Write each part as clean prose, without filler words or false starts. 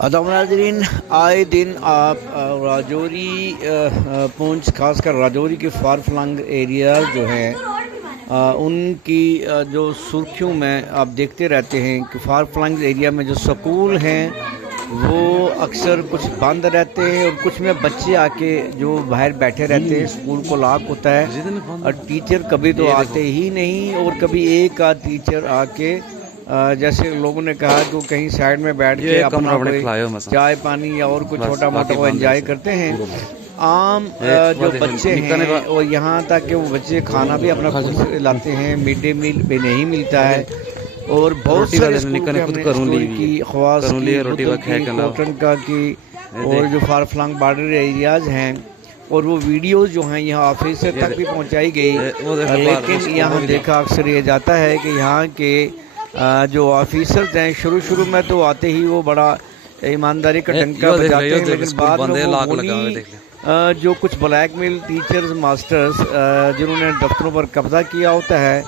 आदाब नाज़रीन, आए दिन आप राजौरी पूंछ खास कर राजौरी के फार फ्लंग एरिया जो हैं उनकी जो सुर्खियों में आप देखते रहते हैं कि फार फ्लंग एरिया में जो स्कूल हैं वो अक्सर कुछ बंद रहते हैं और कुछ में बच्चे आके जो बाहर बैठे रहते हैं। स्कूल को लॉक होता है और टीचर कभी तो आते ही नहीं और कभी एक आध टीचर आके जैसे लोगों ने कहा कि वो कहीं साइड में बैठ के अपना चाय पानी या और कुछ छोटा मोटा वो एंजॉय करते हैं। आम जो बच्चे हैं और यहाँ तक कि वो बच्चे खाना भी अपना खुद से लाते हैं, मिड डे मील भी नहीं मिलता है और बहुत सारे स्कूल की ख्वास की कॉटन का की और जो फार फ्लंग बॉर्डर एरियाज हैं और वो वीडियोस जो हैं यहाँ ऑफिस तक भी पहुँचाई गई, लेकिन यहाँ देखा अक्सर ये जाता है कि यहाँ के जो ऑफिसर्स हैं शुरू में तो आते ही वो बड़ा ईमानदारी का डंका बजाते हैं, लेकिन बाद में वो जो कुछ ब्लैक मेल टीचर्स मास्टर्स जिन्होंने दफ्तरों पर कब्जा किया होता है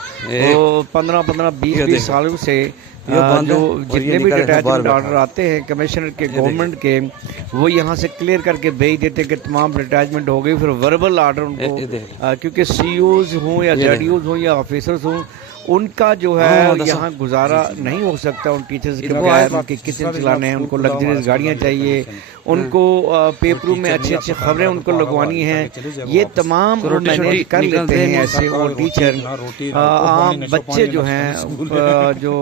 वो 15-20 सालों से जो जितने भी डिटैचमेंट ऑर्डर आते हैं कमिश्नर के गवर्नमेंट के वो यहाँ से क्लियर करके भेज देते हैं कि तमाम डिटैचमेंट हो गई। फिर वर्बल ऑर्डर उनको क्योंकि सीईओज हों या जेडीओज हों या ऑफिसर्स हों उनका जो है यहाँ गुजारा नहीं हो सकता उन टीचर्स के बगैर। उनके किचन चलाने हैं, उनको लग्जरियस गाड़ियाँ चाहिए, उनको पेपरों में अच्छी खबरें उनको लगवानी हैं, ये तमाम मैनेज कर लेते हैं ऐसे। और टीचर आम बच्चे जो हैं जो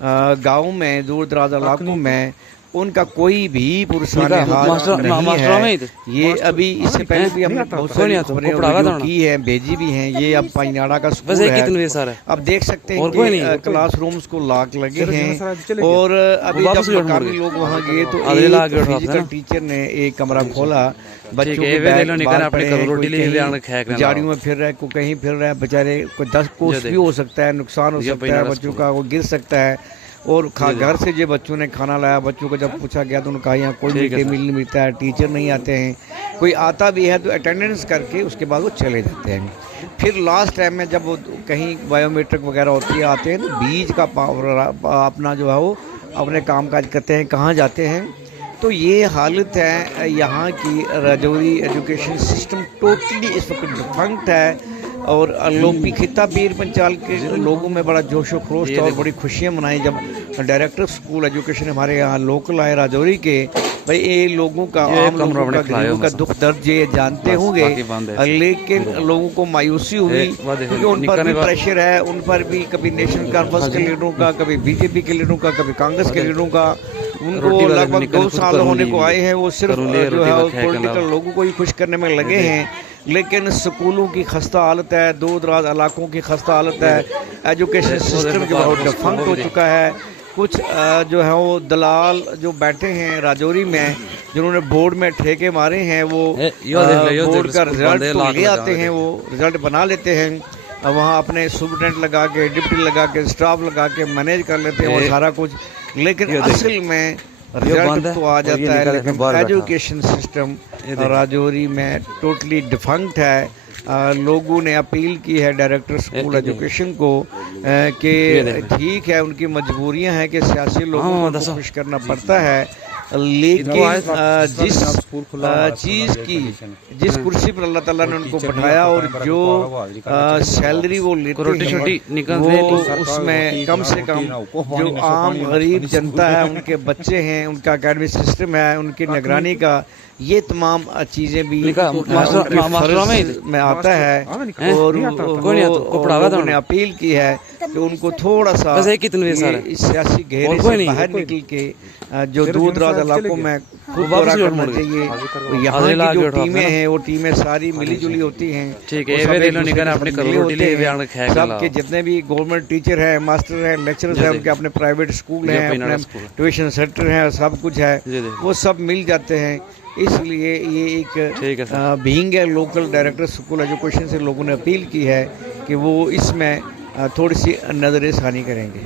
गाँव में दूर दराज इलाकों में उनका कोई भी पुरस्कार नहीं है। ये अभी इससे पहले भी हमने बहुत सारी खबरें की है, भेजी भी हैं। ये अब पाइनाड़ा का स्कूल है, अब देख सकते हैं कि क्लास रूम्स को लॉक लगे हैं और अभी जब मकामी लोग वहाँ गए तो एक फिजिकल टीचर ने एक कमरा खोला, बच्चों के झाड़ियों में फिर रहा है, कोई कहीं फिर रहा है, बेचारे कोई 10 कोस भी हो सकता है, नुकसान हो सकता है बच्चों का, वो गिर सकता है। और घर से जो बच्चों ने खाना लाया, बच्चों को जब पूछा गया तो उन्होंने कहा यहाँ कोई मिड डे मील नहीं मिलता है, टीचर नहीं आते हैं, कोई आता भी है तो अटेंडेंस करके उसके बाद वो चले जाते हैं। फिर लास्ट टाइम में जब वो कहीं बायोमेट्रिक वगैरह होती है आते हैं तो बीच का अपना जो है वो अपने काम काज करते हैं, कहाँ जाते हैं। तो ये हालत है यहाँ की। राजौरी एजुकेशन सिस्टम टोटली इस वक्त डिफंक्ट है और लोग भी खिता पीर पंचाल के लोगों में बड़ा जोश व खरोश था और बड़ी खुशियाँ मनाई जब डायरेक्टर स्कूल एजुकेशन हमारे यहाँ लोकल आए राजौरी के। भाई ये लोगों का आम लोगों का गरीबों का दुख दर्द ये जानते होंगे, लेकिन लोगों को मायूसी हुई क्योंकि उन पर भी प्रेशर है, उन पर भी कभी नेशनल कॉन्फ्रेंस के लीडरों का, कभी बीजेपी के लीडरों का, कभी कांग्रेस के लीडरों का। उनको लगभग 2 साल होने को आए हैं, वो सिर्फ जो है पॉलिटिकल लोगों को ही खुश करने में लगे हैं, लेकिन स्कूलों की खस्ता हालत है, दूर दराज इलाकों की खस्ता हालत है, एजुकेशन सिस्टम जो बहुत डिफंक्ट हो चुका है। कुछ जो है वो दलाल जो बैठे हैं राजौरी में जिन्होंने बोर्ड में ठेके मारे हैं वो बोर्ड का रिजल्ट तो ले आते हैं, वो रिजल्ट बना लेते हैं, वहाँ अपने सुपरटेंडेंट लगा के, डिप्टी लगा के, स्टाफ लगा के मैनेज कर लेते हैं वो सारा कुछ, लेकिन असल में रिजल्ट तो आ जाता है। लेकिन एजुकेशन सिस्टम राजौरी में टोटली डिफंक्ट है। लोगों ने अपील की है डायरेक्टर स्कूल एजुकेशन को कि ठीक है उनकी मजबूरियां हैं कि सियासी लोगों को खुश करना पड़ता है, लेकिन जिस कुर्सी पर अल्लाह ताला ने उनको बैठाया और जो सैलरी वो लेते हैं वो उसमें कम से कम जो आम गरीब जनता है, उनके बच्चे हैं, उनका एकेडमिक सिस्टम है, उनकी निगरानी का ये तमाम चीज़ें भी में आता है। और लोगों ने अपील की है कि उनको थोड़ा सा इस सियासी घेरे से बाहर निकल के जो दूर दराज इलाकों में खुद दौरा करना चाहिए। यहाँ की जो टीमें हैं वो टीमें सारी मिली जुली होती हैं, सबके जितने भी गवर्नमेंट टीचर हैं, मास्टर हैं, लेक्चरर्स हैं, उनके अपने प्राइवेट स्कूल हैं, अपने ट्यूशन सेंटर हैं, सब कुछ है, वो सब मिल जाते हैं। इसलिए ये एक बीइंग है लोकल डायरेक्टर स्कूल एजुकेशन से लोगों ने अपील की है कि वो इसमें थोड़ी सी नज़र षानी करेंगे।